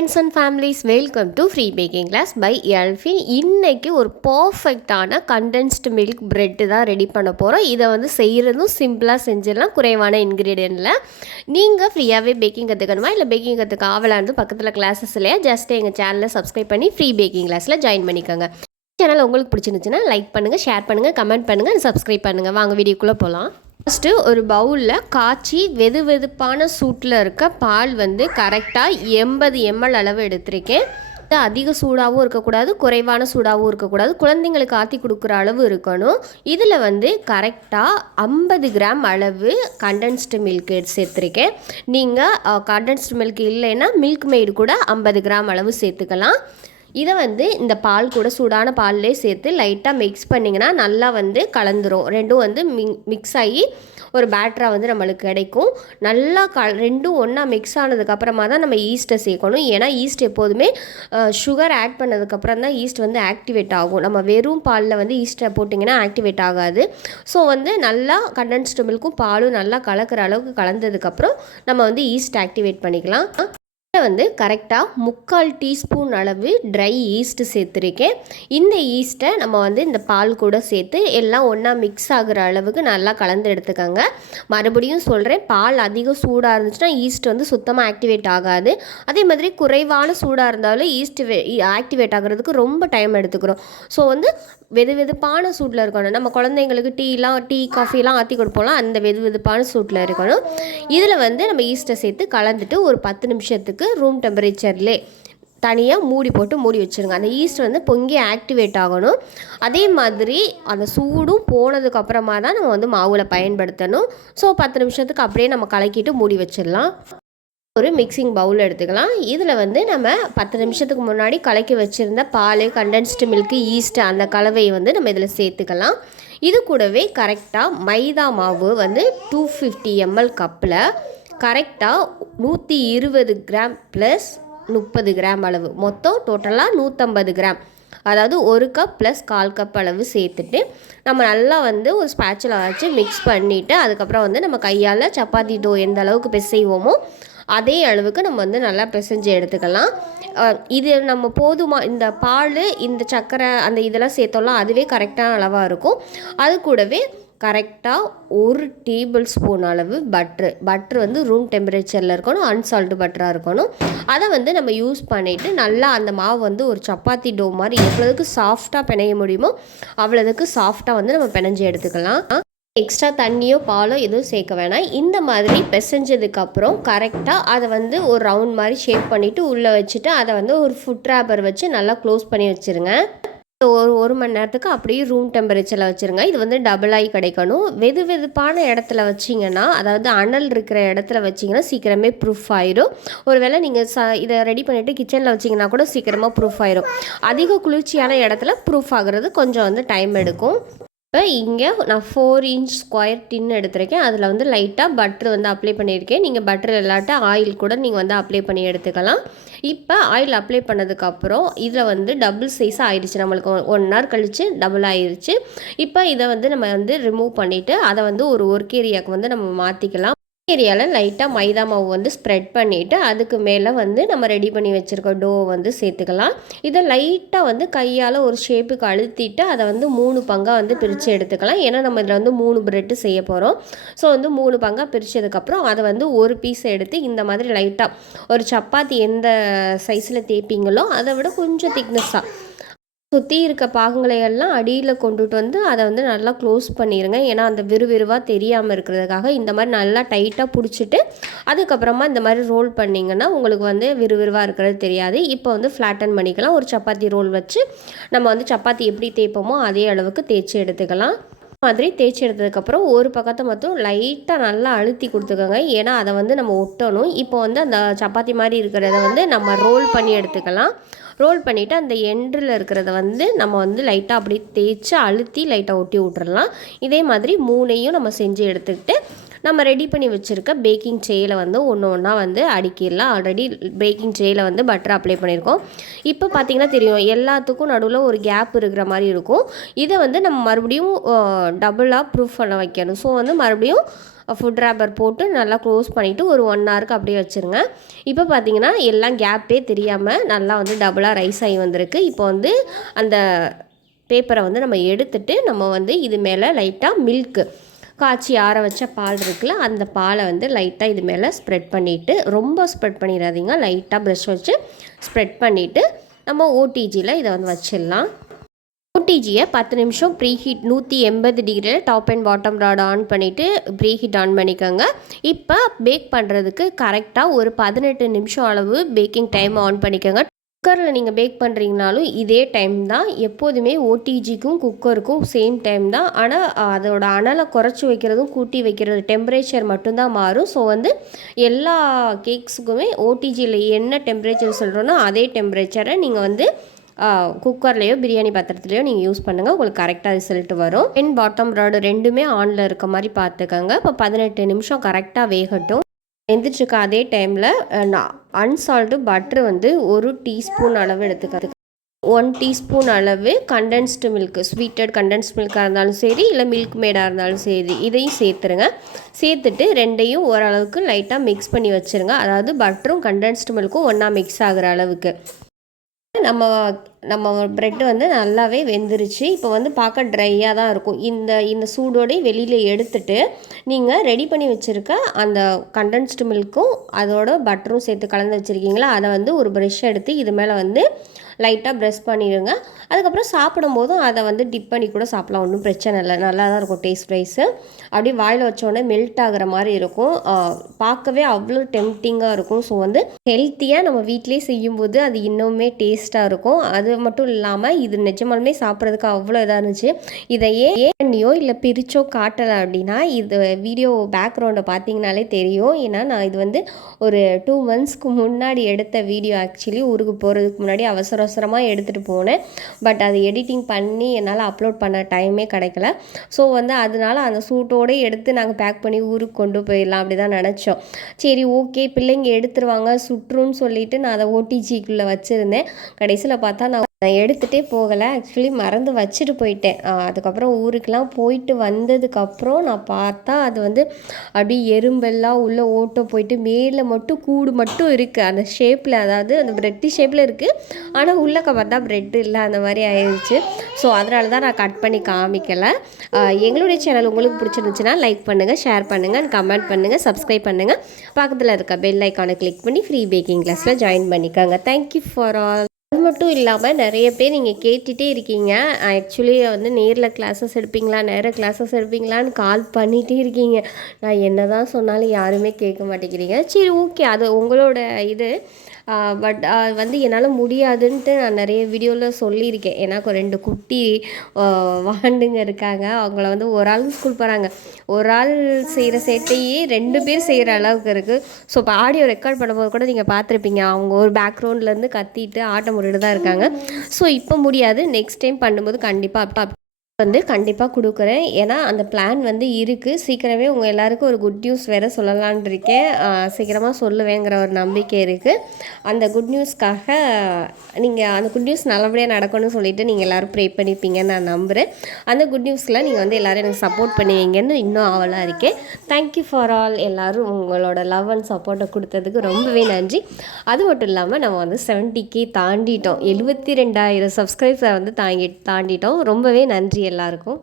friends and families, welcome to Free Baking Class by Elfin. இன்னைக்கு ஒரு பர்ஃபெக்டான condensed milk bread தான் ready பண்ண போகிறோம். இதை வந்து செய்கிறதும் சிம்பிளாக செஞ்சிடலாம், குறைவான இன்க்ரீடியன்ட்டில். நீங்கள் ஃப்ரீயாகவே பேக்கிங் கற்றுக்கணுமா இல்லை பேக்கிங் கற்றுக்க ஆவலானது பக்கத்தில் கிளாஸஸ் இல்லையா, ஜஸ்ட் எங்கள் சேனலை சப்ஸ்கிரைப் பண்ணி ஃப்ரீ பேக்கிங் கிளாஸில் ஜாயின் பண்ணிக்கோங்க. சேனல் உங்களுக்கு பிடிச்சிருந்துச்சுன்னா லைக் பண்ணுங்கள், ஷேர் பண்ணுங்கள், கமெண்ட் பண்ணுங்கள், சப்ஸ்கிரைப் பண்ணுங்கள். வாங்க வீடியோக்குள்ளே போகலாம். ஃபஸ்ட்டு ஒரு பவுலில் காய்ச்சி வெதுவெதுப்பான சூட்டில் இருக்க பால் வந்து கரெக்டாக 80 ml அளவு எடுத்திருக்கேன். இது அதிக சூடாகவும் இருக்கக்கூடாது, குறைவான சூடாகவும் இருக்கக்கூடாது, குழந்தைங்களுக்கு ஆற்றி கொடுக்குற அளவு இருக்கணும். இதில் வந்து கரெக்டாக 50 கிராம் அளவு கண்டென்ஸ்டு மில்க் சேர்த்துருக்கேன். நீங்கள் கண்டென்ஸ்டு மில்க் இல்லைன்னா மில்க் மெய்டு கூட 50 கிராம் அளவு சேர்த்துக்கலாம். இதை வந்து இந்த பால் கூட சூடான பால்லே சேர்த்து லைட்டாக மிக்ஸ் பண்ணிங்கன்னா நல்லா வந்து கலந்துரும். ரெண்டும் வந்து மிக்ஸ் ஆகி ஒரு பேட்டராக வந்து நம்மளுக்கு கிடைக்கும். நல்லா ரெண்டும் ஒன்றா மிக்ஸ் ஆனதுக்கப்புறமா தான் நம்ம ஈஸ்ட்டை சேர்க்கணும். ஏன்னா ஈஸ்ட் எப்போதுமே சுகர் ஆட் பண்ணதுக்கப்புறம் தான் ஈஸ்ட் வந்து ஆக்டிவேட் ஆகும். நம்ம வெறும் பாலில் வந்து ஈஸ்ட்டை போட்டிங்கன்னா ஆக்டிவேட் ஆகாது. ஸோ வந்து நல்லா கண்டென்ஸ்டு மில்க்கும் பாலும் நல்லா கலக்கிற அளவுக்கு கலந்ததுக்கப்புறம் நம்ம வந்து ஈஸ்ட் ஆக்டிவேட் பண்ணிக்கலாம். இதில் வந்து கரெக்டாக 3/4 டீஸ்பூன் அளவு ட்ரை ஈஸ்ட்டு சேர்த்துருக்கேன். இந்த ஈஸ்ட்டை நம்ம வந்து இந்த பால் கூட சேர்த்து எல்லாம் ஒன்றா மிக்ஸ் ஆகிற அளவுக்கு நல்லா கலந்து எடுத்துக்கோங்க. மறுபடியும் சொல்கிறேன், பால் அதிகம் சூடாக இருந்துச்சுன்னா ஈஸ்ட் வந்து சுத்தமாக ஆக்டிவேட் ஆகாது. அதே மாதிரி குறைவான சூடாக இருந்தாலும் ஈஸ்ட் ஆக்டிவேட் ஆகிறதுக்கு ரொம்ப டைம் எடுத்துக்கிறோம். ஸோ வந்து வெதுவெதுப்பான சூட்டில் இருக்கணும். நம்ம குழந்தைங்களுக்கு டீ காஃபிலாம் ஆற்றி கொடுப்போம்லாம், அந்த வெதுவெதுப்பான சூட்டில் இருக்கணும். இதில் வந்து நம்ம ஈஸ்ட்டை சேர்த்து கலந்துட்டு ஒரு 10 நிமிஷத்துக்கு ரூம் டெம்பரேச்சர்லே தனியாக மூடி போட்டு மூடி வச்சுருங்க. அந்த ஈஸ்ட் வந்து பொங்கி ஆக்டிவேட் ஆகணும். அதே மாதிரி அந்த சூடும் போனதுக்கப்புறமா தான் நம்ம வந்து மாவில் பயன்படுத்தணும். ஸோ 10 நிமிஷத்துக்கு அப்படியே நம்ம கலக்கிட்டு மூடி வச்சிடலாம். ஒரு மிக்சிங் பவுல் எடுத்துக்கலாம். இதில் வந்து நம்ம 10 நிமிஷத்துக்கு முன்னாடி கலக்கி வச்சுருந்த பால், கண்டென்ஸ்டு மில்க்கு, ஈஸ்ட்டு அந்த கலவையை வந்து நம்ம இதில் சேர்த்துக்கலாம். இது கூடவே கரெக்டாக மைதா மாவு வந்து 250 ml கப்பில் கரெக்டாக 120 கிராம் ப்ளஸ் 30 கிராம் அளவு, மொத்தம் டோட்டலாக 150 கிராம், அதாவது 1 கப் ப்ளஸ் 1/4 கப் அளவு சேர்த்துட்டு நம்ம நல்லா வந்து ஒரு ஸ்பேட்சுலா வச்சு மிக்ஸ் பண்ணிவிட்டு அதுக்கப்புறம் வந்து நம்ம கையால் சப்பாத்தி டோ எந்த அளவுக்கு பிசைவோமோ அதே அளவுக்கு நம்ம வந்து நல்லா பிசைஞ்சு எடுத்துக்கலாம். இது நம்ம இந்த பால், இந்த சர்க்கரை, அந்த இதெல்லாம் சேர்த்தோம்லாம் அதுவே கரெக்டான அளவாக இருக்கும். அது கூடவே கரெக்டாக 1 டேபிள் ஸ்பூன் அளவு பட்ரு வந்து ரூம் டெம்பரேச்சரில் இருக்கணும், அன்சால்ட்டு பட்டராக இருக்கணும். அதை வந்து நம்ம யூஸ் பண்ணிவிட்டு நல்லா அந்த மாவு வந்து ஒரு சப்பாத்தி டோ மாதிரி எவ்வளோதுக்கு சாஃப்டாக பிணைய முடியுமோ அவ்வளோதுக்கு சாஃப்டாக வந்து நம்ம பிணைஞ்சு எடுத்துக்கலாம். எக்ஸ்ட்ரா தண்ணியோ பாலோ எதுவும் சேர்க்க வேணாம். இந்த மாதிரி பிசைஞ்சதுக்கப்புறம் கரெக்டாக அதை வந்து ஒரு ரவுண்ட் மாதிரி ஷேப் பண்ணிவிட்டு உள்ளே வச்சுட்டு அதை வந்து ஒரு ஃபுட் ரேப்பர் வச்சு நல்லா க்ளோஸ் பண்ணி வச்சுருங்க. ஒரு மணி நேரத்துக்கு அப்படியே ரூம் டெம்பரேச்சரில் வச்சுருங்க. இது வந்து டபுளாகி கிடைக்கணும். வெதுவெதுப்பான இடத்துல வச்சிங்கன்னா, அதாவது அனல் இருக்கிற இடத்துல வச்சிங்கன்னா சீக்கிரமே ப்ரூஃப் ஆயிடும். ஒருவேளை நீங்கள் இதை ரெடி பண்ணிவிட்டு கிச்சனில் வச்சிங்கன்னா கூட சீக்கிரமாக ப்ரூஃப் ஆயிடும். அதிக குளிர்ச்சியான இடத்துல ப்ரூஃப் ஆகுறது கொஞ்சம் வந்து டைம் எடுக்கும். இப்போ இங்கே நான் 4 இன்ச் ஸ்கொயர் டின் எடுத்திருக்கேன். அதில் வந்து லைட்டாக பட்ரு வந்து அப்ளை பண்ணியிருக்கேன். நீங்கள் பட்ரு இல்லாட்ட ஆயில் கூட நீங்கள் வந்து அப்ளை பண்ணி எடுத்துக்கலாம். இப்போ ஆயில் அப்ளை பண்ணதுக்கப்புறம் இதில் வந்து டபுள் சைஸாக ஆயிடுச்சு, நம்மளுக்கு 1 hour கழித்து டபுள் ஆயிடுச்சு. இப்போ இதை வந்து நம்ம வந்து ரிமூவ் பண்ணிவிட்டு அதை வந்து ஒரு ஒர்க் ஏரியாவுக்கு வந்து நம்ம மாற்றிக்கலாம். ஏரியாவில் லைட்டாக மைதா மாவு வந்து ஸ்ப்ரெட் பண்ணிவிட்டு அதுக்கு மேலே வந்து நம்ம ரெடி பண்ணி வச்சுருக்க டோ வந்து சேர்த்துக்கலாம். இதை லைட்டாக வந்து கையால் ஒரு ஷேப்புக்கு அழுத்திட்டு அதை வந்து 3 பங்காக வந்து பிரித்து எடுத்துக்கலாம். ஏன்னா நம்ம இதில் வந்து 3 பிரெட்டு செய்ய போகிறோம். ஸோ வந்து 3 பங்காக பிரித்ததுக்கப்புறம் அதை வந்து ஒரு பீஸை எடுத்து இந்த மாதிரி லைட்டாக ஒரு சப்பாத்தி எந்த சைஸில் தேய்ப்பீங்களோ அதை விட கொஞ்சம் திக்னஸ்ஸாக சுற்றி இருக்க பாகங்களை எல்லாம் அடியில் கொண்டுட்டு வந்து அதை வந்து நல்லா க்ளோஸ் பண்ணிடுங்க. ஏன்னா அந்த விறுவிறுவாக தெரியாமல் இருக்கிறதுக்காக இந்த மாதிரி நல்லா டைட்டாக பிடிச்சிட்டு அதுக்கப்புறமா இந்த மாதிரி ரோல் பண்ணிங்கன்னா உங்களுக்கு வந்து விறுவிறுவாக இருக்கிறது தெரியாது. இப்போ வந்து ஃப்ளாட்டன் பண்ணிக்கலாம். ஒரு சப்பாத்தி ரோல் வச்சு நம்ம வந்து சப்பாத்தி எப்படி தேய்ப்போமோ அதே அளவுக்கு தேய்ச்சி எடுத்துக்கலாம். மாதிரி தேய்ச்சி எடுத்ததுக்கப்புறம் ஒரு பக்கத்தை மட்டும் லைட்டாக நல்லா அழுத்தி கொடுத்துக்கோங்க. ஏன்னா அதை வந்து நம்ம ஒட்டணும். இப்போ வந்து அந்த சப்பாத்தி மாதிரி இருக்கிறத வந்து நம்ம ரோல் பண்ணி எடுத்துக்கலாம். ரோல் பண்ணிவிட்டு அந்த எண்டில் இருக்கிறத வந்து நம்ம வந்து லைட்டாக அப்படியே தேய்ச்சி அழுத்தி லைட்டாக ஒட்டி விட்டுறலாம். இதே மாதிரி 3ஐயும் நம்ம செஞ்சு எடுத்துக்கிட்டு நம்ம ரெடி பண்ணி வச்சுருக்க பேக்கிங் ட்ரேயில் வந்து ஒன்றா வந்து அடுக்கிடலாம். ஆல்ரெடி பேக்கிங் ட்ரேயில் வந்து பட்டர் அப்ளை பண்ணியிருக்கோம். இப்போ பார்த்திங்கன்னா தெரியும், எல்லாத்துக்கும் நடுவில் ஒரு கேப் இருக்கிற மாதிரி இருக்கும். இதை வந்து நம்ம மறுபடியும் டபுளாக ப்ரூஃப் பண்ண வைக்கணும். ஸோ வந்து மறுபடியும் ஃபுட் ரேப்பர் போட்டு நல்லா க்ளோஸ் பண்ணிவிட்டு ஒரு 1 ஹவருக்கு அப்படியே வச்சுருங்க. இப்போ பார்த்தீங்கன்னா எல்லாம் கேப்பே தெரியாமல் நல்லா வந்து டபுளாக ரைஸ் ஆகி வந்திருக்கு. இப்போ வந்து அந்த பேப்பரை வந்து நம்ம எடுத்துட்டு நம்ம வந்து இது மேலே லைட்டாக மில்க்கு காய்ச்சி ஆற வச்ச பால் இருக்குல்ல, அந்த பாலை வந்து லைட்டாக இது மேலே ஸ்ப்ரெட் பண்ணிவிட்டு, ரொம்ப ஸ்ப்ரெட் பண்ணிடாதீங்க, லைட்டாக ப்ரஷ் வச்சு ஸ்ப்ரெட் பண்ணிவிட்டு நம்ம ஓடிஜியில் இதை வந்து வச்சிடலாம். ஓடிஜியை 10 நிமிஷம் ப்ரீஹீட் 180 டிகிரியில் top and bottom rod on பண்ணிவிட்டு ப்ரீஹீட் ஆன் பண்ணிக்கோங்க. இப்போ பேக் பண்ணுறதுக்கு கரெக்டாக ஒரு 18 நிமிஷம் அளவு பேக்கிங் டைம் ஆன் பண்ணிக்கோங்க. குக்கரில் நீங்கள் பேக் பண்ணுறீங்கனாலும் இதே டைம் தான். எப்போதுமே ஓடிஜிக்கும் குக்கருக்கும் சேம் டைம் தான். ஆனால் அதோட அனலை குறைச்சி வைக்கிறதும் கூட்டி வைக்கிறது டெம்பரேச்சர் மட்டும்தான் மாறும். ஸோ வந்து எல்லா கேக்ஸுக்குமே ஓடிஜியில் என்ன டெம்பரேச்சர் சொல்கிறோன்னா அதே டெம்பரேச்சரை நீங்கள் வந்து குக்கர்லேயோ பிரியாணி பாத்திரத்துலையோ நீங்கள் யூஸ் பண்ணுங்கள், உங்களுக்கு கரெக்டாக ரிசல்ட் வரும். அண்ட் பாட்டம் ராடு ரெண்டுமே ஆனில் இருக்க மாதிரி பார்த்துக்கோங்க. இப்போ 18 நிமிஷம் கரெக்டாக வேகட்டும். வெந்துட்டுருக்க அதே டைமில் அன்சால்ட்டு பட்ரு வந்து 1 டீஸ்பூன் அளவு எடுத்துக்கிறது. 1 டீஸ்பூன் அளவு கண்டென்ஸ்டு மில்க்கு, ஸ்வீட்டட் கண்டென்ஸ்ட் மில்காக இருந்தாலும் சரி, இல்லை மில்க் மேடாக இருந்தாலும் சரி, இதையும் சேர்த்துருங்க. சேர்த்துட்டு ரெண்டையும் ஓரளவுக்கு லைட்டாக மிக்ஸ் பண்ணி வச்சுருங்க. அதாவது பட்டரும் கண்டென்ஸ்டு மில்க்கும் ஒன்றா மிக்ஸ் ஆகிற அளவுக்கு. நம்ம ப்ரெட்டு வந்து நல்லாவே வெந்துருச்சு. இப்போ வந்து பார்க்க ட்ரையாக தான் இருக்கும். இந்த சூடோடய வெளியில் எடுத்துட்டு நீங்கள் ரெடி பண்ணி வச்சுருக்க அந்த கண்டென்ஸ்டு மில்க்கும் அதோட பட்டரும் சேர்த்து கலந்து வச்சுருக்கீங்களா, அதை வந்து ஒரு ப்ரஷ் எடுத்து இது மேலே வந்து லைட்டாக ப்ரெஸ் பண்ணிடுங்க. அதுக்கப்புறம் சாப்பிடும்போதும் அதை வந்து டிப் பண்ணி கூட சாப்பிடலாம், ஒன்றும் பிரச்சனை இல்லை, நல்லா தான் இருக்கும் டேஸ்ட் வைஸு. அப்படியே வாயில் வச்சோடனே மெல்ட் ஆகிற மாதிரி இருக்கும், பார்க்கவே அவ்வளோ டெம்ப்டிங்காக இருக்கும். ஸோ வந்து ஹெல்த்தியாக நம்ம வீட்டிலே செய்யும்போது அது இன்னுமே டேஸ்ட்டாக இருக்கும். அது மட்டும் இல்லாமல் இது நிஜமாலுமே சாப்பிட்றதுக்கு அவ்வளோ இதாக இருந்துச்சு. இதை ஏன்னியோ இல்லை பிரிச்சோ காட்டலை அப்படின்னா இது வீடியோ பேக்ரவுண்டை பார்த்தீங்கனாலே தெரியும். ஏன்னா நான் இது வந்து ஒரு 2 மந்த்ஸ்க்கு முன்னாடி எடுத்த வீடியோ. ஆக்சுவலி ஊருக்கு போகிறதுக்கு முன்னாடி அவசரமாக எடுத்துகிட்டு போனேன். பட் அது எடிட்டிங் பண்ணி என்னால் அப்லோட் பண்ண டைமே கிடைக்கல. ஸோ வந்து அதனால அந்த சூட்டோடு எடுத்து நாங்கள் பேக் பண்ணி ஊருக்கு கொண்டு போயிடலாம் அப்படி தான் நினச்சோம். சரி ஓகே, பிள்ளைங்க எடுத்துருவாங்க சுற்றுன்னு சொல்லிவிட்டு நான் அதை ஓடிஜிக்குள்ளே வச்சுருந்தேன். கடைசியில் பார்த்தா நான் எடுத்துகிட்டே போகலை, ஆக்சுவலி மறந்து வச்சுட்டு போயிட்டேன். அதுக்கப்புறம் ஊருக்கெலாம் போயிட்டு வந்ததுக்கப்புறம் நான் பார்த்தா அது வந்து அப்படியே எறும்பெல்லாம் உள்ளே ஓட்ட போயிட்டு மேலே மட்டும் கூடு மட்டும் இருக்குது அந்த ஷேப்பில், அதாவது அந்த ப்ரெட்டு ஷேப்பில் இருக்குது. ஆனால் உள்ளக்க பார்த்தா ப்ரெட்டு இல்லை, அந்த மாதிரி ஆயிடுச்சு. ஸோ அதனால தான் நான் கட் பண்ணி காமிக்கலை. எங்களுடைய சேனல் உங்களுக்கு பிடிச்சிருந்துச்சுன்னா லைக் பண்ணுங்கள், ஷேர் பண்ணுங்கள், கமெண்ட் பண்ணுங்கள், சப்ஸ்கிரைப் பண்ணுங்கள். பக்கத்தில் இருக்க பெல் ஐக்கானை கிளிக் பண்ணி ஃப்ரீ பேக்கிங் கிளாஸில் ஜாயின் பண்ணிக்கோங்க. Thank you for all. அது மட்டும் இல்லாமல் நிறைய பேர் நீங்கள் கேட்டுகிட்டே இருக்கீங்க, ஆக்சுவலி வந்து நேரில் கிளாஸஸ் எடுப்பீங்களான்னு கால் பண்ணிகிட்டே இருக்கீங்க. நான் என்ன தான் சொன்னாலும் யாருமே கேட்க மாட்டேங்கிறீங்க. சரி ஓகே, அது உங்களோட இது. பட் வந்து என்னால் முடியாதுன்ட்டு நான் நிறைய வீடியோவில் சொல்லியிருக்கேன். ஏன்னா 2 குட்டி வாண்டுங்க இருக்காங்க. அவங்கள வந்து ஒரு ஆள் ஸ்கூல் போகிறாங்க, ஒரு ஆள் செய்கிற சேட்டையே 2 பேர் செய்கிற அளவுக்கு இருக்குது. ஸோ இப்போ ஆடியோ ரெக்கார்ட் பண்ணும்போது கூட நீங்கள் பார்த்துருப்பீங்க, அவங்க ஒரு பேக்ரவுண்ட்லேருந்து கத்திட்டு ஆட்டம் போட்டுட்டு தான் இருக்காங்க. ஸோ இப்போ முடியாது, நெக்ஸ்ட் டைம் பண்ணும்போது கண்டிப்பாக கொடுக்குறேன். ஏன்னா அந்த பிளான் வந்து இருக்குது. சீக்கிரமே உங்கள் எல்லாருக்கும் ஒரு குட் நியூஸ் வேறு சொல்லலான் இருக்கேன். சீக்கிரமாக சொல்லுவேங்கிற ஒரு நம்பிக்கை இருக்குது. அந்த குட் நியூஸ்க்காக நீங்கள் அந்த குட் நியூஸ் நல்லபடியாக நடக்கணும்னு சொல்லிவிட்டு நீங்கள் எல்லோரும் ப்ரே பண்ணிப்பீங்கன்னு நான் நம்புகிறேன். அந்த குட் நியூஸில் நீங்கள் வந்து எல்லோரும் எனக்கு சப்போர்ட் பண்ணுவீங்கன்னு இன்னும் ஆவலாக இருக்கேன். Thank you for all. எல்லோரும் உங்களோட லவ் அண்ட் சப்போர்ட்டை கொடுத்ததுக்கு ரொம்பவே நன்றி. அது மட்டும் இல்லாமல் நம்ம வந்து 70K தாண்டிட்டோம், 72,000 சப்ஸ்கிரைபரை வந்து தாண்டிட்டோம். ரொம்பவே நன்றி எல்லாருக்கும்.